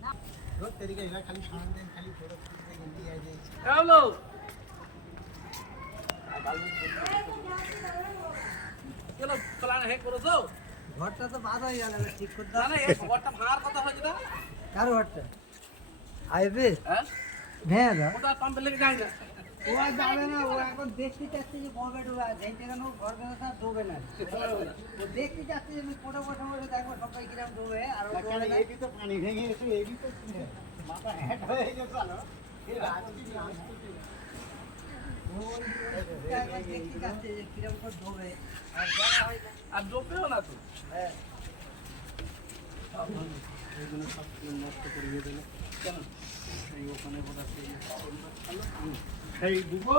रोज तरीका है खाली सामान दें खाली फोटो जल्दी आ जाए हेलो चलो प्लान है करो तो ঘরটা তো বাদ হয়ে গেল ঠিক করতে না না এই ঘরটা ভাঙার কথা হয়েছে না কার ঘরটা আইবে হ্যাঁ হ্যাঁ দা ওটা পাম্পে লেগে যায় না ও আর যাবে না ও এখন দেখতে চাচ্ছে যে বলবে ডুবা যেতে কেন ঘর ব্যবস্থা ডুবে না ও দেখতে চাচ্ছে যে ফটো ফটো করে দেখবো সবাই কিরম ডুবে আর ও ডুবে না এটি তো পানি ভেঙে গেছে এটি তো মাথা হেড হয়ে গেছে ভালো এই রাজনীতি দেখতে চাচ্ছে যে কিরম করে ডুবে আর জানা হয় না আর ডোবেও না তো হ্যাঁ এইগুলো সব নষ্ট করে দিয়ে দিল কেন এই ওখানে বোধ আছে এই দুবো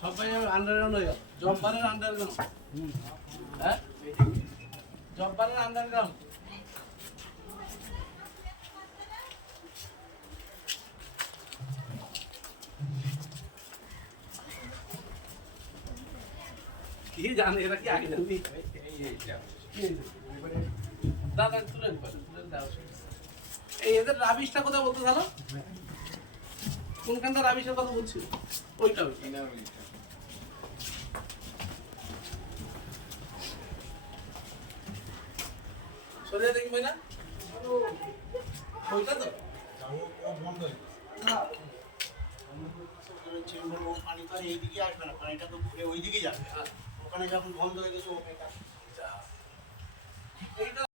সবাই আন্ডারগ্রাউন্ড হয়ে গেল জব্বারের আন্ডারগ্রাউন্ড হ্যাঁ জব্বারের আন্ডারগ্রাউন্ড কি জানে এরা কি আগে জানবি দাদা তুলে দাও এই এদের রাবিশটা কোথায় বলতে জানো কোনখানটা রাবিশের কথা বলছিল ওইটা সরিয়ে দেখবি না ওইটা তো ও বন্ধ হয়ে চেম্বার ও পানি তো আর এইদিকে আসবে না পানিটা তো ঘুরে ওইদিকে যাবে ওখানে যখন বন্ধ হয়ে গেছে ও এইটা